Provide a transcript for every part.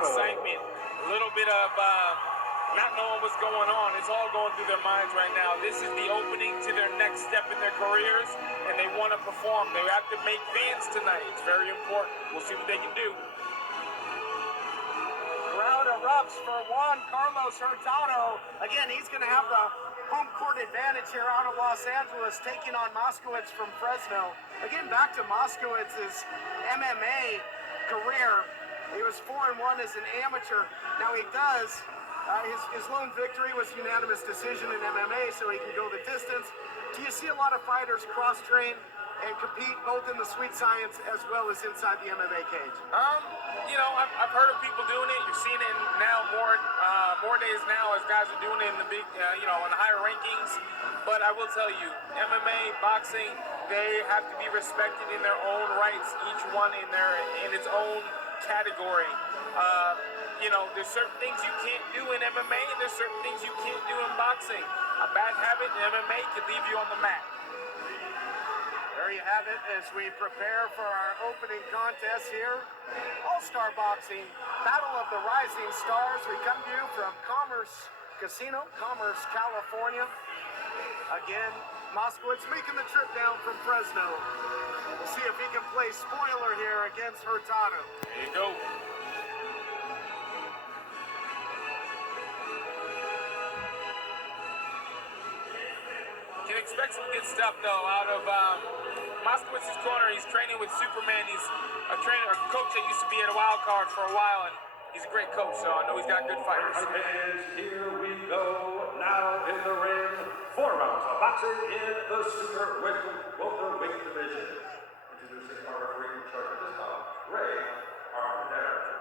excitement, a little bit of not knowing what's going on. It's all going through their minds right now. This is the opening to their next step in their careers, and they want to perform. They have to make fans tonight. It's very important. We'll see what they can do. Crowd erupts for Juan Carlos Hurtado. Again, he's going to have the home court advantage here out of Los Angeles, taking on Moskowitz from Fresno. Again, back to Moskowitz's MMA career. He was 4-1 as an amateur. Now he does. His lone victory was unanimous decision in MMA, so he can go the distance. Do you see a lot of fighters cross-train and compete both in the sweet science as well as inside the MMA cage? You know, I've heard of people doing it. You're seeing it now more days now as guys are doing it in the big, in the higher rankings. But I will tell you, MMA, boxing, they have to be respected in their own rights. Each one in its own category. There's certain things you can't do in MMA, and there's certain things you can't do in boxing. A bad habit in MMA can leave you on the mat. There you have it as we prepare for our opening contest here. All-Star Boxing, Battle of the Rising Stars. We come to you from Commerce Casino, Commerce, California. Again, Moskowitz making the trip down from Fresno. We'll see if he can play spoiler here against Hurtado. There you go. Can expect some good stuff though out of Moskowitz's corner. He's training with Superman. He's a coach that used to be at a wild card for a while, and he's a great coach, so I know he's got good fighters. And here we go now in the ring. 4 rounds of boxing in the super welterweight division. Introducing our referee in charge of this bout, Ray Armendariz.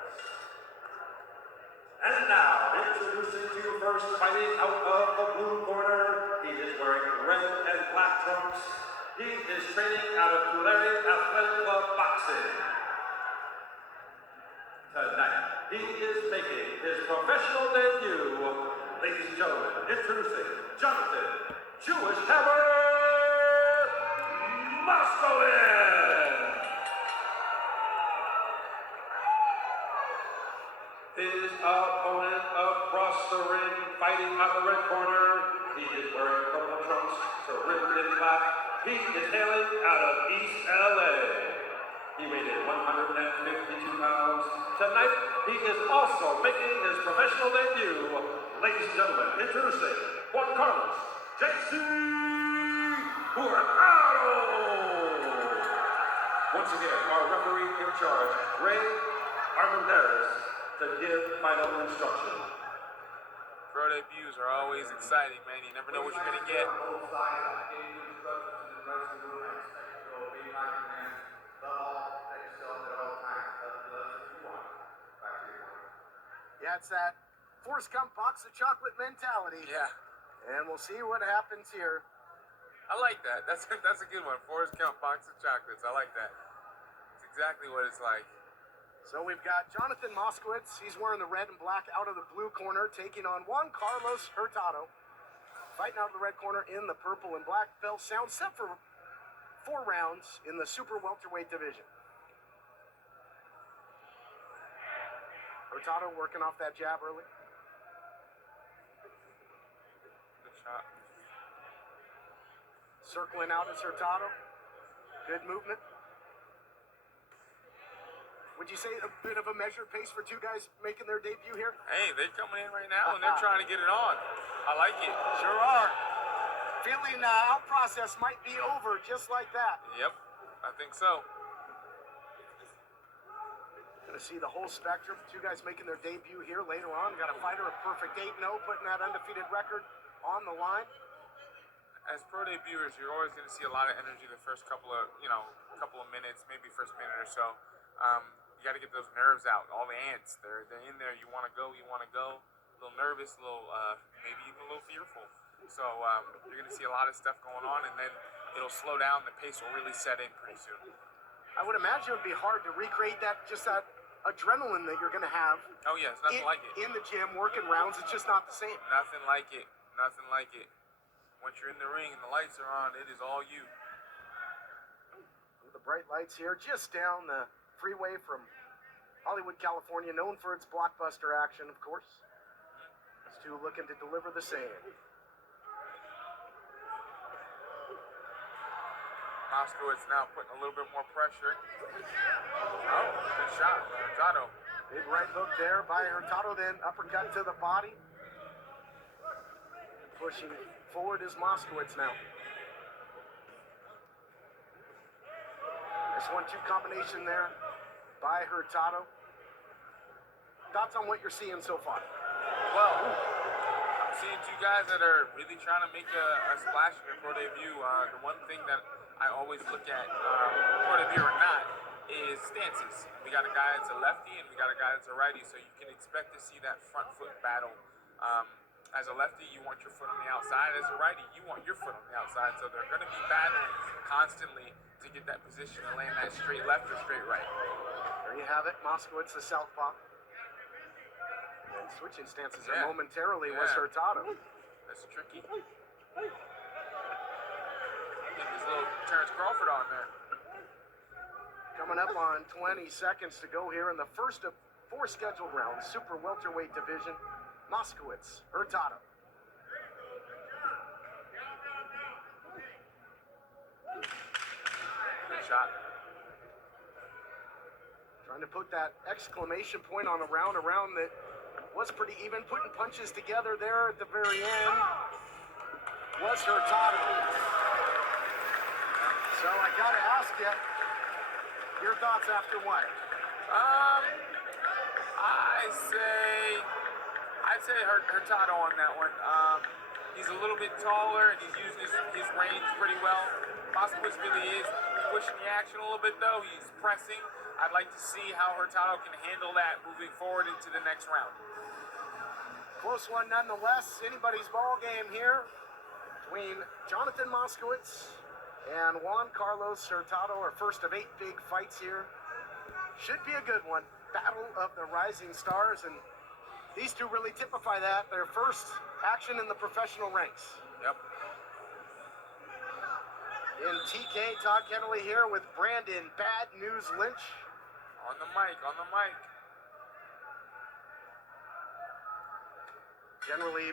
And now, introducing to you first, fighting out of the blue corner. He is wearing red and black trunks. He is training out of Tulare Athletic Club Boxing. Tonight, he is making his professional debut. Ladies and gentlemen, introducing Jonathan Jewish Hammer Moskowitz. His opponent across the ring, fighting out the red corner. He is wearing purple trunks, ribbon in black. He is hailing out of East LA. He weighed in 152 pounds. Tonight, he is also making his professional debut. Ladies and gentlemen, introducing Juan Carlos J.C. Hurtado. Once again, our referee in charge, Ray Armendariz, to give final instruction. Pro debuts are always exciting, man. You never know what you're going to get. Yeah, it's that Forrest Gump box of chocolate mentality. Yeah. And we'll see what happens here. I like that. That's a good one. Forrest Gump box of chocolates. I like that. It's exactly what it's like. So we've got Jonathan Moskowitz. He's wearing the red and black out of the blue corner, taking on Juan Carlos Hurtado. Fighting out of the red corner in the purple and black belt. Sound set for 4 rounds in the super welterweight division. Hurtado working off that jab early. Good shot. Circling out is Hurtado. Good movement. Would you say a bit of a measured pace for 2 guys making their debut here? Hey, they're coming in right now, and they're trying to get it on. I like it. Sure are. Feeling out process might be over just like that. Yep, I think so. Going to see the whole spectrum. 2 guys making their debut here later on. Got a fighter, a perfect 8-0, putting that undefeated record on the line. As pro debuters, you're always going to see a lot of energy the first couple of minutes, maybe first minute or so. You got to get those nerves out, all the ants. They're in there. You want to go. A little nervous, a little maybe even a little fearful. So you're going to see a lot of stuff going on, and then it'll slow down. The pace will really set in pretty soon. I would imagine it would be hard to recreate that adrenaline that you're going to have. Oh yeah, it's nothing like it. In the gym, working rounds, it's just not the same. Nothing like it. Nothing like it. Once you're in the ring and the lights are on, it is all you. The bright lights here, just down the freeway from Hollywood, California, known for its blockbuster action, of course. These two looking to deliver the same. Moskowitz now putting a little bit more pressure. Oh, good shot, Hurtado. Big right hook there by Hurtado, then uppercut to the body. Pushing forward is Moskowitz now. Nice 1-2 combination there by Hurtado. Thoughts on what you're seeing so far? Well, I'm seeing two guys that are really trying to make a splash in their pro debut. The one thing that I always look at, pro debut or not, is stances. We got a guy that's a lefty and we got a guy that's a righty, so you can expect to see that front foot battle. As a lefty, you want your foot on the outside. As a righty, you want your foot on the outside. So they're going to be battling constantly to get that position and land that straight left or straight right. There you have it, Moskowitz, the southpaw. And switching stances there momentarily was Hurtado. That's tricky. Get this little Terrence Crawford on there. Coming up on 20 seconds to go here in the first of 4 scheduled rounds, super welterweight division. Moskowitz, Hurtado. Good shot. Trying to put that exclamation point on a round that was pretty even. Putting punches together there at the very end was Hurtado. So I gotta ask you, your thoughts after what? I'd say Hurtado on that one. He's a little bit taller and he's using his range pretty well. Moskowitz really is pushing the action a little bit though. He's pressing. I'd like to see how Hurtado can handle that moving forward into the next round. Close one nonetheless. Anybody's ball game here between Jonathan Moskowitz and Juan Carlos Hurtado. Our first of 8 big fights here. Should be a good one. Battle of the Rising Stars, and these two really typify that. Their first action in the professional ranks. Yep. In TK, Todd Kennelly here with Brandon Bad News Lynch. On the mic. Generally